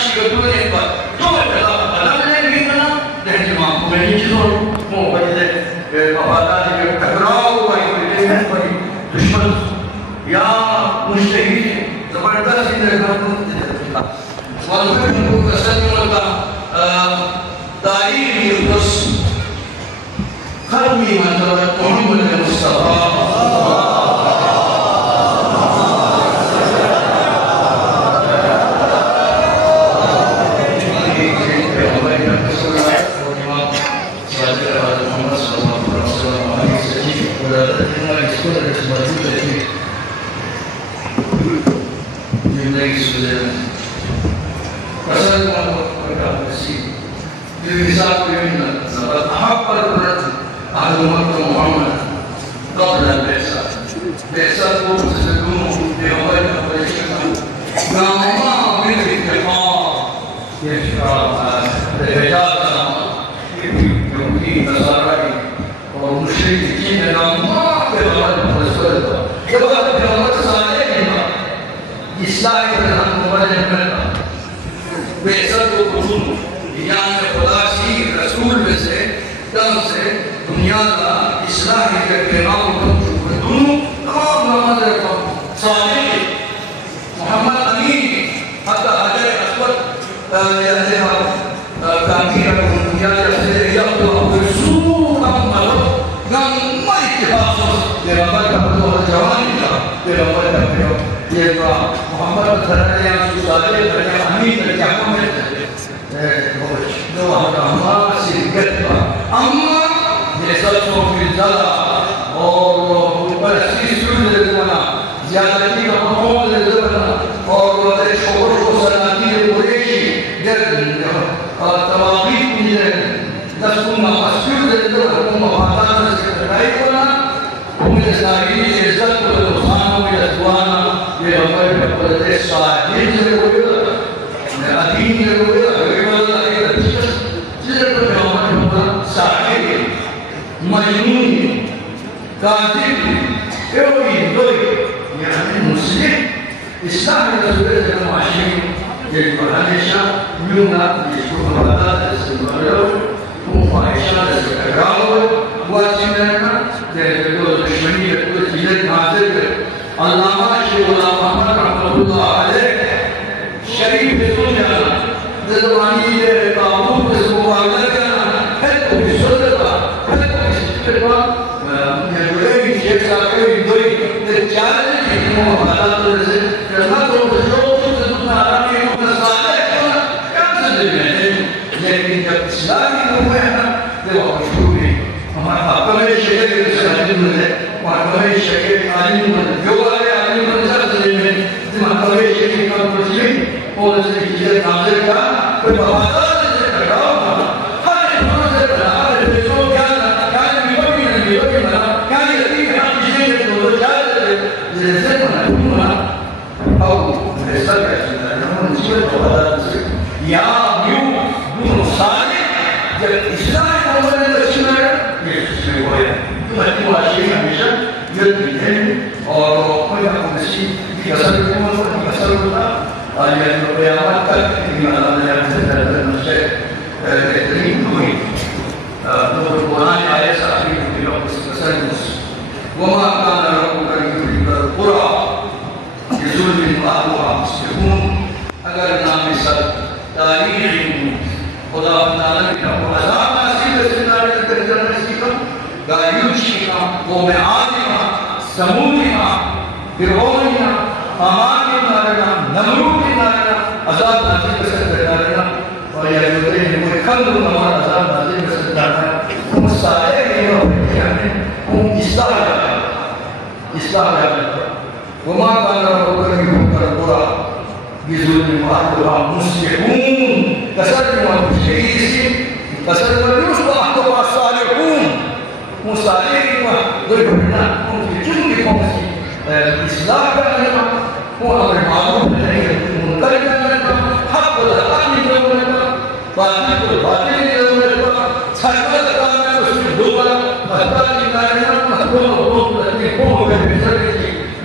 shi ga dole ba to da adam ne bi na da ma ko ne ji zo mo ba de mafada ne टकराव भाई ने भाई दुश्मन या मुश्तही जबरदस्त इंतजाम वालफिर को कसम का तारीख युस खरमी मतलब मोहम्मद मुस्तफा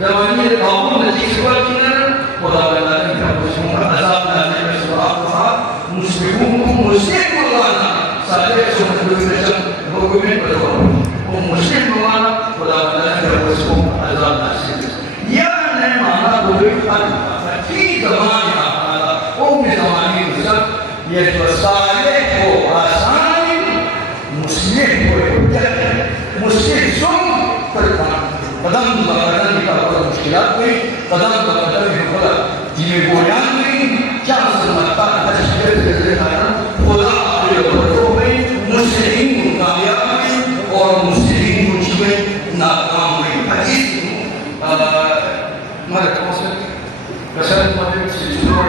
जमाने में काबू नजीक हुआ कि ना खुदा बंदा ने क्या कुछ मुंह अज़ाब ना दे साले सुमन हुकूमत पर वो मुस्लिम माना खुदा ताला ने उसको अज़ाब नासिब या ने माना बोले की ज़मान आला ओ में ज़मानी गुज़र ये तो साले को आसानी मुस्लिम को मुस्लिम सुन पर कदम बकदम का कोई मुश्किलात नहीं कदम बकदम है खुदा जिन्हें बोलान नहीं क्या समझता तशकील के कारण खुदा के बरकतों में मुस्लिम कामयाब हैं और मुस्लिम कुछ में नाकाम हैं हदीस मगर कौन से रसूल मदद से सुनो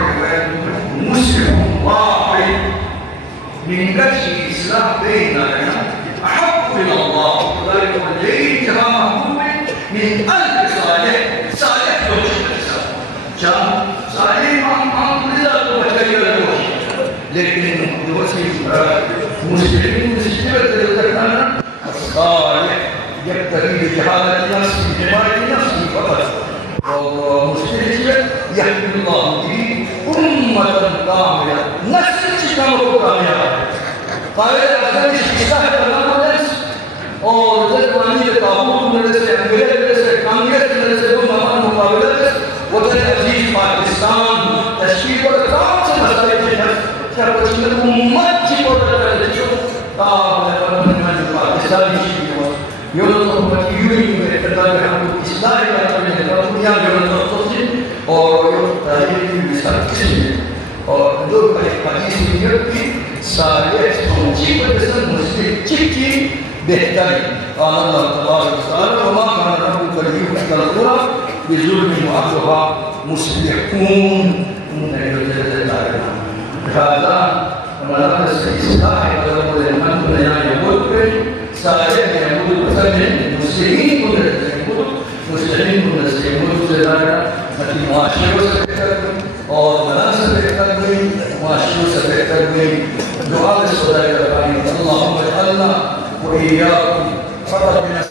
मुस्लिम वाहिद من وجه الإسلام بيننا أحب إلى الله وذلك والليل كما مؤمن من ألف صالح صالح يوشك الإسلام جاء صالح عن رضا وجيل الوحي لكن يوصي مسلمين مستقبل الذكرنا الصالح يبتغي بجهالة نفسه بجمال نفسه فقط ومستقبل يحمي الله به أمة كاملة نفس كما كاملة قال أنا استشهاد الناس और जब पानी के काबू में से अंग्रेज से कांग्रेस में से दो महान मुकाबले वो तो अजीज पाकिस्तान तशकील और काम से मसले थे क्या कुछ में उम्मत की को करते जो में पाकिस्तानी हो यो तो यूएई में करता है हम इस्लाम का करने दुनिया में तो और यो तारीख की मिसाल और दो हदीस में की सारे सोची पर मुस्लिम चिकी बेहतरी अल्लाह तबारक व तआला वमा कान रब्बुका लियुहलिकल क़ुरा बिज़ुल्मिन वअहलुहा मुस्लिहून هذا ملابس الإصلاح والأمور الحمد لله يقول सारे يقول مثلا المسلمين كنا يقول مسلمين كنا يقول ज़रा मतलब माशरे से बेहतर और मनासिब बेहतर हुई माशरे से बेहतर हुई दुआ में खुदा का अल्लाहुम्मा अल्लाह وإياك